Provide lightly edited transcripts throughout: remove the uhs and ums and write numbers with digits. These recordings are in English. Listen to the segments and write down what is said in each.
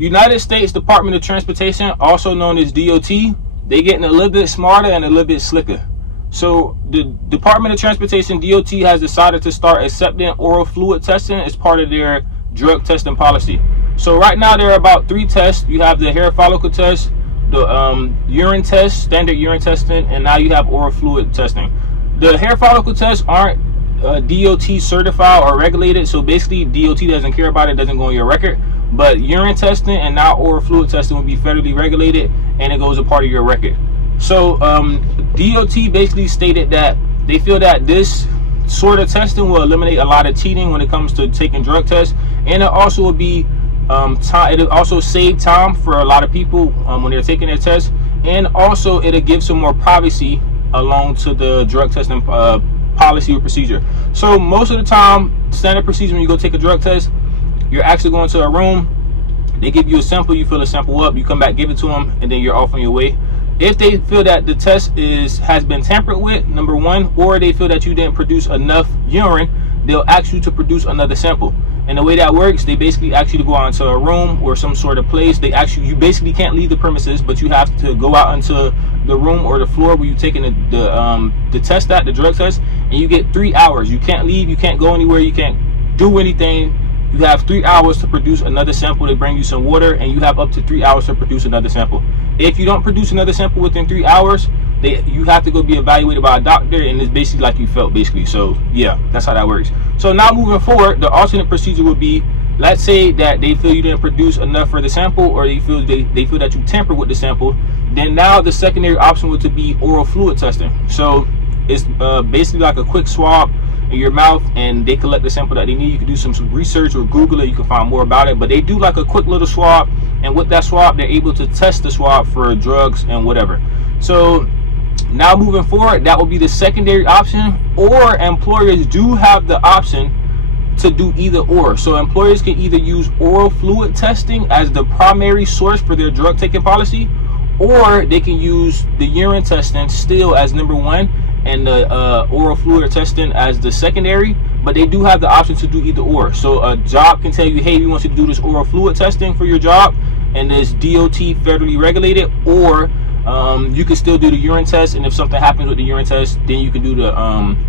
United States Department of Transportation, also known as DOT, they getting a little bit smarter and a little bit slicker. So the Department of Transportation, DOT, has decided to start accepting oral fluid testing as part of their drug testing policy. So right now there are about 3 tests. You have the hair follicle test, the urine test, standard urine testing, and now you have oral fluid testing. The hair follicle tests aren't DOT certified or regulated, so basically DOT doesn't care about it, doesn't go on your record. But urine testing and now oral fluid testing will be federally regulated, and it goes a part of your record. So DOT basically stated that they feel that this sort of testing will eliminate a lot of cheating when it comes to taking drug tests, and it also will be it'll also save time for a lot of people when they're taking their tests, and also it'll give some more privacy along to the drug testing policy or procedure. So most of the time, standard procedure when you go take a drug test, you're actually going to a room, they give you a sample, you fill the sample up, you come back, give it to them, and then you're off on your way. If they feel that the test has been tampered with, number one, or they feel that you didn't produce enough urine, they'll ask you to produce another sample. And the way that works, they basically ask you to go out into a room or some sort of place. You basically can't leave the premises, but you have to go out into the room or the floor where you're taking the test at, the drug test, and you get 3 hours. You can't leave, you can't go anywhere, you can't do anything. You have 3 hours to produce another sample. They bring you some water, and you have up to 3 hours to produce another sample. If you don't produce another sample within 3 hours, you have to go be evaluated by a doctor, and it's basically like you felt, basically. So yeah, that's how that works. So now moving forward, the alternate procedure would be, let's say that they feel you didn't produce enough for the sample, or they feel that you tampered with the sample. Then now the secondary option would to be oral fluid testing. So it's basically like a quick swab in your mouth, and they collect the sample that they need. You can do some research or Google it, you can find more about it, but they do like a quick little swab, and with that swab they're able to test the swab for drugs and whatever. So now moving forward, that will be the secondary option, or employers do have the option to do either or. So employers can either use oral fluid testing as the primary source for their drug taking policy, or they can use the urine testing still as number one and the oral fluid testing as the secondary, but they do have the option to do either or. So a job can tell you, hey, we want you to do this oral fluid testing for your job, and it's DOT federally regulated, or you can still do the urine test, and if something happens with the urine test, then you can do the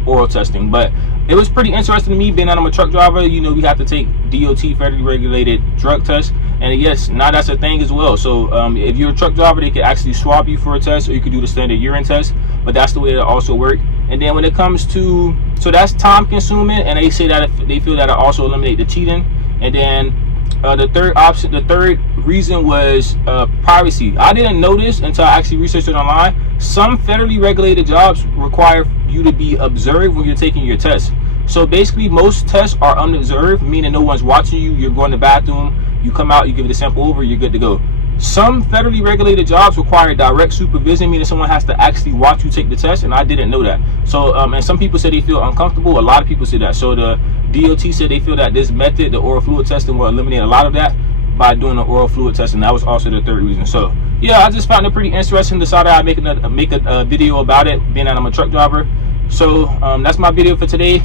oral testing. But it was pretty interesting to me, being that I'm a truck driver. You know, we have to take DOT federally regulated drug tests, and yes, now that's a thing as well. So if you're a truck driver, they can actually swab you for a test, or you can do the standard urine test, but that's the way it also works. And then when it comes to, so that's time consuming, and they say that they feel that it also eliminate the cheating. And then the third reason was privacy. I didn't know this until I actually researched it online. Some federally regulated jobs require you to be observed when you're taking your test. So basically most tests are unobserved, meaning no one's watching you. You're going to the bathroom, you come out, you give the sample over, you're good to go. Some federally regulated jobs require direct supervision, meaning someone has to actually watch you take the test, and I didn't know that. So and some people say they feel uncomfortable. A lot of people say that. So the DOT said they feel that this method, the oral fluid testing, will eliminate a lot of that by doing the oral fluid testing. That was also the third reason. So yeah, I just found it pretty interesting. Decided I'd make a video about it, being that I'm a truck driver. So that's my video for today.